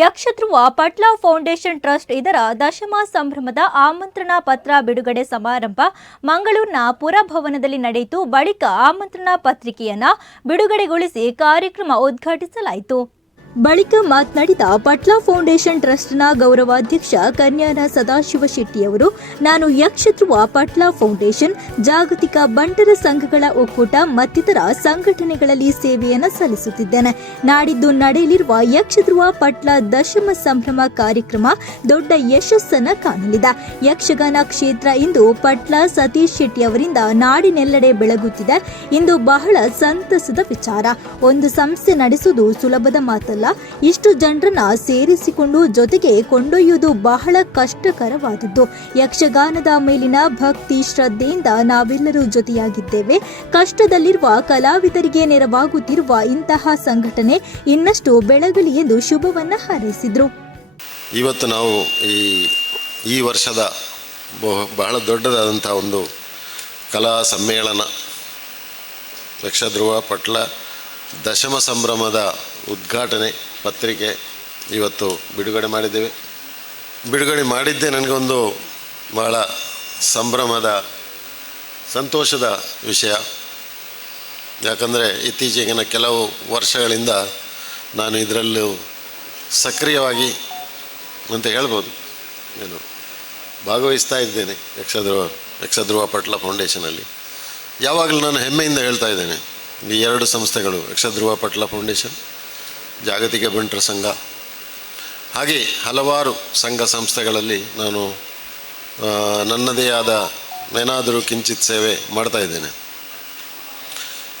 Yakshadhruva Patla foundation trust ಇದರ ದಶಮ ಸಂಭ್ರಮದ ಆಮಂತ್ರಣ ಪತ್ರ ಬಿಡುಗಡೆ ಸಮಾರಂಭ ಮಂಗಳೂರಿನ ಪುರಭವನದಲ್ಲಿ ನಡೆಯಿತು. ಬಳಿಕ ಆಮಂತ್ರಣ ಪತ್ರಿಕೆಯನ್ನು ಬಿಡುಗಡೆಗೊಳಿಸಿ ಕಾರ್ಯಕ್ರಮ ಉದ್ಘಾಟಿಸಲಾಯಿತು. ಬಳಿಕ ಮಾತನಾಡಿದ ಪಟ್ಲಾ ಫೌಂಡೇಶನ್ ಟ್ರಸ್ಟ್ನ ಗೌರವಾಧ್ಯಕ್ಷ ಕನ್ಯಾನ ಸದಾಶಿವ ಶೆಟ್ಟಿಯವರು ನಾನು ಯಕ್ಷತ್ರುವ ಪಟ್ಲಾ ಫೌಂಡೇಶನ್, ಜಾಗತಿಕ ಬಂಟರ ಸಂಘಗಳ ಒಕ್ಕೂಟ ಮತ್ತಿತರ ಸಂಘಟನೆಗಳಲ್ಲಿ ಸೇವೆಯನ್ನು ಸಲ್ಲಿಸುತ್ತಿದ್ದೇನೆ. ನಾಡಿದ್ದು ನಡೆಯಲಿರುವ ಯಕ್ಷಧ್ರುವ ಪಟ್ಲಾ ದಶಮ ಸಂಭ್ರಮ ಕಾರ್ಯಕ್ರಮ ದೊಡ್ಡ ಯಶಸ್ಸನ್ನು ಕಾಣಲಿದೆ. ಯಕ್ಷಗಾನ ಕ್ಷೇತ್ರ ಇಂದು ಪಟ್ಲಾ ಸತೀಶ್ ಶೆಟ್ಟಿ ಅವರಿಂದ ನಾಡಿನೆಲ್ಲೆಡೆ ಬೆಳಗುತ್ತಿದೆ. ಇಂದು ಬಹಳ ಸಂತಸದ ವಿಚಾರ. ಒಂದು ಸಂಸ್ಥೆ ನಡೆಸುವುದು ಸುಲಭದ ಮಾತಲ್ಲ. ಇಷ್ಟು ಜನರನ್ನ ಸೇರಿಸಿಕೊಂಡು ಜೊತೆಗೆ ಕೊಂಡೊಯ್ಯುವುದು ಬಹಳ ಕಷ್ಟಕರವಾದದ್ದು. ಯಕ್ಷಗಾನದ ಮೇಲಿನ ಭಕ್ತಿ ಶ್ರದ್ಧೆಯಿಂದ ನಾವೆಲ್ಲರೂ ಜೊತೆಯಾಗಿದ್ದೇವೆ. ಕಷ್ಟದಲ್ಲಿರುವ ಕಲಾವಿದರಿಗೆ ನೆರವಾಗುತ್ತಿರುವ ಇಂತಹ ಸಂಘಟನೆ ಇನ್ನಷ್ಟು ಬೆಳಗಲಿ ಎಂದು ಶುಭವನ್ನ ಹಾರೈಸಿದ್ರು. ಇವತ್ತು ನಾವು ಈ ಈ ವರ್ಷದ ಬಹು- ಬಹಳ ದೊಡ್ಡದಾದಂಥ ಒಂದು ಕಲಾ ಸಮ್ಮೇಳನ. ಯಕ್ಷಧ್ರುವ ಪಟ್ಲ ದಶಮ ಸಂಭ್ರಮದ ಉದ್ಘಾಟನೆ ಪತ್ರಿಕೆ ಇವತ್ತು ಬಿಡುಗಡೆ ಮಾಡಿದ್ದೇವೆ. ಬಿಡುಗಡೆ ಮಾಡಿದ್ದೇ ನನಗೊಂದು ಭಾಳ ಸಂಭ್ರಮದ, ಸಂತೋಷದ ವಿಷಯ. ಯಾಕಂದರೆ ಇತ್ತೀಚೆಗಿನ ಕೆಲವು ವರ್ಷಗಳಿಂದ ನಾನು ಇದರಲ್ಲೂ ಸಕ್ರಿಯವಾಗಿ ಅಂತ ಹೇಳ್ಬೋದು. ನಾನು ಭಾಗವಹಿಸ್ತಾ ಇದ್ದೇನೆ ಯಕ್ಷಧ್ರುವ ಯಕ್ಷಧ್ರುವ ಪಟ್ಲ ಫೌಂಡೇಶನಲ್ಲಿ. ಯಾವಾಗಲೂ ನಾನು ಹೆಮ್ಮೆಯಿಂದ ಹೇಳ್ತಾ ಇದ್ದೇನೆ, ಈ ಎರಡು ಸಂಸ್ಥೆಗಳು, ಯಕ್ಷಧ್ರುವ ಪಟ್ಲ ಫೌಂಡೇಶನ್ ಜಾಗತಿಕ ಬಂಟರ ಸಂಘ. ಹಾಗೆ ಹಲವಾರು ಸಂಘ ಸಂಸ್ಥೆಗಳಲ್ಲಿ ನಾನು ನನ್ನದೇ ಆದ ಏನಾದರೂ ಕಿಂಚಿತ್ ಸೇವೆ ಮಾಡ್ತಾ ಇದ್ದೇನೆ.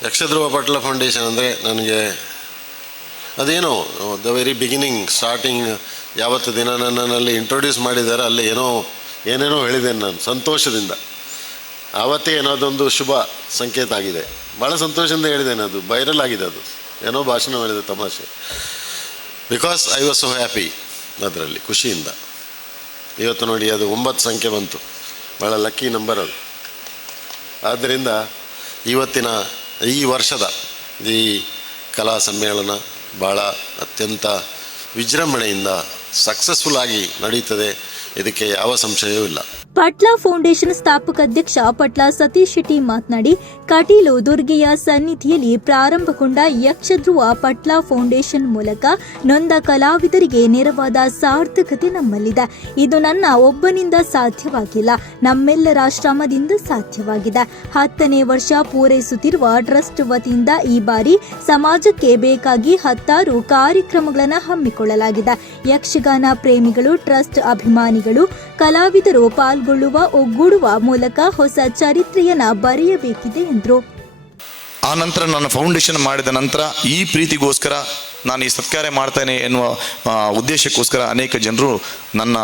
ಯಕ್ಷಧ್ರುವ ಪಟ್ಲ ಫೌಂಡೇಶನ್ ಅಂದರೆ ನನಗೆ ಅದೇನೋ, ದ ವೆರಿ ಬಿಗಿನಿಂಗ್, ಸ್ಟಾರ್ಟಿಂಗ್ ಯಾವತ್ತು ದಿನ ನನ್ನಲ್ಲಿ ಇಂಟ್ರೊಡ್ಯೂಸ್ ಮಾಡಿದ್ದಾರೆ, ಅಲ್ಲಿ ಏನೋ, ಏನೇನೋ ಹೇಳಿದ್ದೇನೆ ನಾನು ಸಂತೋಷದಿಂದ. ಆವತ್ತೇ ಏನೋ ಅದೊಂದು ಶುಭ ಸಂಕೇತ ಆಗಿದೆ. ಭಾಳ ಸಂತೋಷದಿಂದ ಹೇಳಿದ್ದೇನೆ ಅದು ವೈರಲ್ ಆಗಿದೆ ಅದು. ಏನೋ ಭಾಷಣ ಮಾಡಿದೆ ತಮಾಷೆ. Because I was so happy ಅದರಲ್ಲಿ, ಖುಷಿಯಿಂದ. ಇವತ್ತು ನೋಡಿ ಅದು ಒಂಬತ್ತು ಸಂಖ್ಯೆ ಬಂತು. ಭಾಳ ಲಕ್ಕಿ ನಂಬರ್ ಅದು. ಆದ್ದರಿಂದ ಇವತ್ತಿನ ಈ ವರ್ಷದ ಈ ಕಲಾ ಸಮ್ಮೇಳನ ಭಾಳ ಅತ್ಯಂತ ವಿಜೃಂಭಣೆಯಿಂದ ಸಕ್ಸಸ್ಫುಲ್ ಆಗಿ ನಡೆಯುತ್ತದೆ ಇದಕ್ಕೆ ಯಾವ ಸಂಶಯವೂ ಇಲ್ಲ. ಪಟ್ಲ ಫೌಂಡೇಶನ್ ಸ್ಥಾಪಕ ಅಧ್ಯಕ್ಷ ಪಟ್ಲಾ ಸತೀಶ್ ಶೆಟ್ಟಿ ಮಾತನಾಡಿ, ಕಟೀಲು ದುರ್ಗೆಯ ಸನ್ನಿಧಿಯಲ್ಲಿ ಪ್ರಾರಂಭಗೊಂಡ ಯಕ್ಷಧ್ರುವ ಪಟ್ಲಾ ಫೌಂಡೇಶನ್ ಮೂಲಕ ನೊಂದ ಕಲಾವಿದರಿಗೆ ನೆರವಾದ ಸಾರ್ಥಕತೆ ನಮ್ಮಲ್ಲಿದೆ. ಇದು ನನ್ನ ಒಬ್ಬನಿಂದ ಸಾಧ್ಯವಾಗಿಲ್ಲ, ನಮ್ಮೆಲ್ಲರ ಶ್ರಮದಿಂದ ಸಾಧ್ಯವಾಗಿದೆ. ಹತ್ತನೇ ವರ್ಷ ಪೂರೈಸುತ್ತಿರುವ ಟ್ರಸ್ಟ್ ವತಿಯಿಂದ ಈ ಬಾರಿ ಸಮಾಜಕ್ಕೆ ಬೇಕಾಗಿ ಹತ್ತಾರು ಕಾರ್ಯಕ್ರಮಗಳನ್ನು ಹಮ್ಮಿಕೊಳ್ಳಲಾಗಿದೆ. ಯಕ್ಷಗಾನ ಪ್ರೇಮಿಗಳು, ಟ್ರಸ್ಟ್ ಅಭಿಮಾನಿಗಳು ಕಲಾವಿದರು ಪಾಲ್ಗೊಳ್ಳುವ ಒಗ್ಗೂಡುವ ಮೂಲಕ ಹೊಸ ಚರಿತ್ರೆಯನ್ನ ಬರೆಯಬೇಕಿದೆ ಎಂದರು. ಆ ನಂತರ ನಾನು ಫೌಂಡೇಶನ್ ಮಾಡಿದ ನಂತರ ಈ ಪ್ರೀತಿಗೋಸ್ಕರ ನಾನು ಈ ಸತ್ಕಾರ್ಯ ಮಾಡ್ತೇನೆ ಎನ್ನುವ ಉದ್ದೇಶಕ್ಕೋಸ್ಕರ ಅನೇಕ ಜನರು ನನ್ನ,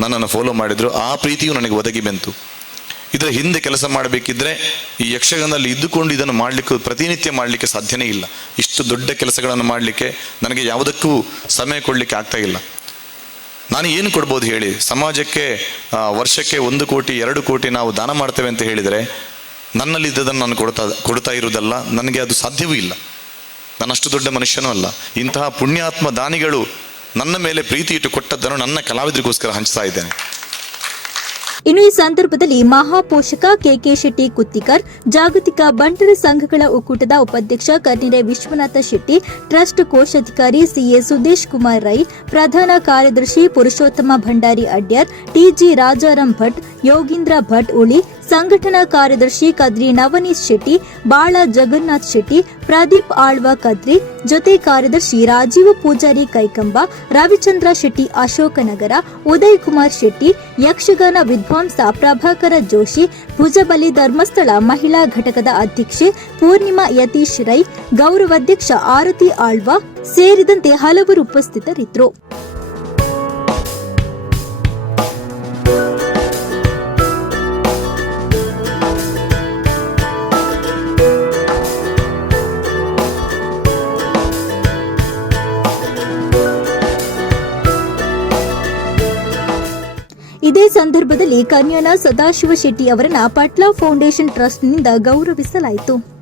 ನನ್ನನ್ನು ಫಾಲೋ ಮಾಡಿದರು. ಆ ಪ್ರೀತಿಯು ನನಗೆ ಒದಗಿ ಬಂತು. ಇದರ ಹಿಂದೆ ಕೆಲಸ ಮಾಡಬೇಕಿದ್ರೆ ಈ ಯಕ್ಷಗಾನದಲ್ಲಿ ಇದ್ದುಕೊಂಡು ಇದನ್ನು ಮಾಡಲಿಕ್ಕೆ ಪ್ರತಿನಿತ್ಯ ಮಾಡಲಿಕ್ಕೆ ಸಾಧ್ಯನೇ ಇಲ್ಲ. ಇಷ್ಟು ದೊಡ್ಡ ಕೆಲಸಗಳನ್ನು ಮಾಡಲಿಕ್ಕೆ ನನಗೆ ಯಾವುದಕ್ಕೂ ಸಮಯ ಕೊಡಲಿಕ್ಕೆ ಆಗ್ತಾ ಇಲ್ಲ. ನಾನು ಏನು ಕೊಡ್ಬೋದು ಹೇಳಿ? ಸಮಾಜಕ್ಕೆ ವರ್ಷಕ್ಕೆ ಒಂದು ಕೋಟಿ, ಎರಡು ಕೋಟಿ ನಾವು ದಾನ ಮಾಡ್ತೇವೆ ಅಂತ ಹೇಳಿದರೆ ನನ್ನಲ್ಲಿ ಇದ್ದದನ್ನು ನಾನು ಕೊಡ್ತಾ ಕೊಡ್ತಾ ಇರುವುದಲ್ಲ, ನನಗೆ ಅದು ಸಾಧ್ಯವೂ ಇಲ್ಲ. ನಾನು ಅಷ್ಟು ದೊಡ್ಡ ಮನುಷ್ಯನೂ ಅಲ್ಲ. ಇಂತಹ ಪುಣ್ಯಾತ್ಮ ದಾನಿಗಳು ನನ್ನ ಮೇಲೆ ಪ್ರೀತಿ ಇಟ್ಟು ಕೊಟ್ಟದ್ದನ್ನು ನನ್ನ ಕಲಾವಿದರಿಗೋಸ್ಕರ ಹಂಚ್ತಾ ಇದ್ದೇನೆ. ಇನ್ನು ಈ ಸಂದರ್ಭದಲ್ಲಿ ಮಹಾಪೋಷಕ ಕೆಕೆ ಶೆಟ್ಟಿ ಕುತ್ತಿಕರ್, ಜಾಗತಿಕ ಬಂಟರ ಸಂಘಗಳ ಒಕ್ಕೂಟದ ಉಪಾಧ್ಯಕ್ಷ ಕರ್ನಿರೆ ವಿಶ್ವನಾಥ ಶೆಟ್ಟಿ, ಟ್ರಸ್ಟ್ ಕೋಶಾಧಿಕಾರಿ ಸಿಎ ಸುದೇಶ್ ಕುಮಾರ್ ರೈ, ಪ್ರಧಾನ ಕಾರ್ಯದರ್ಶಿ ಪುರುಷೋತ್ತಮ ಭಂಡಾರಿ ಅಡ್ಯಾರ್ ಟಿಜಿ ರಾಜಾರಾಮ್ ಭಟ್, ಯೋಗೀಂದ್ರ ಭಟ್ ಉಳಿ ಸಂಘಟನಾ ಕಾರ್ಯದರ್ಶಿ ಕದ್ರಿ ನವನೀಶ್ ಶೆಟ್ಟಿ, ಬಾಳ ಜಗನ್ನಾಥ್ ಶೆಟ್ಟಿ, ಪ್ರದೀಪ್ ಆಳ್ವ ಕದ್ರಿ, ಜೊತೆ ಕಾರ್ಯದರ್ಶಿ ರಾಜೀವ್ ಪೂಜಾರಿ ಕೈಕಂಬ, ರವಿಚಂದ್ರ ಶೆಟ್ಟಿ ಅಶೋಕನಗರ, ಉದಯ್ ಕುಮಾರ್ ಶೆಟ್ಟಿ, ಯಕ್ಷಗಾನ ವಿದ್ವಾಂಸ ಪ್ರಭಾಕರ ಜೋಶಿ, ಭುಜಬಲಿ ಧರ್ಮಸ್ಥಳ ಮಹಿಳಾ ಘಟಕದ ಅಧ್ಯಕ್ಷೆ ಪೂರ್ಣಿಮಾ ಯತೀಶ್ ರೈ, ಗೌರವಾಧ್ಯಕ್ಷ ಆರತಿ ಆಳ್ವ ಸೇರಿದಂತೆ ಹಲವರು ಉಪಸ್ಥಿತರಿದ್ದರು. ಇದೇ ಸಂದರ್ಭದಲ್ಲಿ ಕನ್ಯಾನ ಸದಾಶಿವ ಶೆಟ್ಟಿ ಅವರನ್ನ ಪಟ್ಲಾ ಫೌಂಡೇಶನ್ ಟ್ರಸ್ಟ್ನಿಂದ ಗೌರವಿಸಲಾಯಿತು.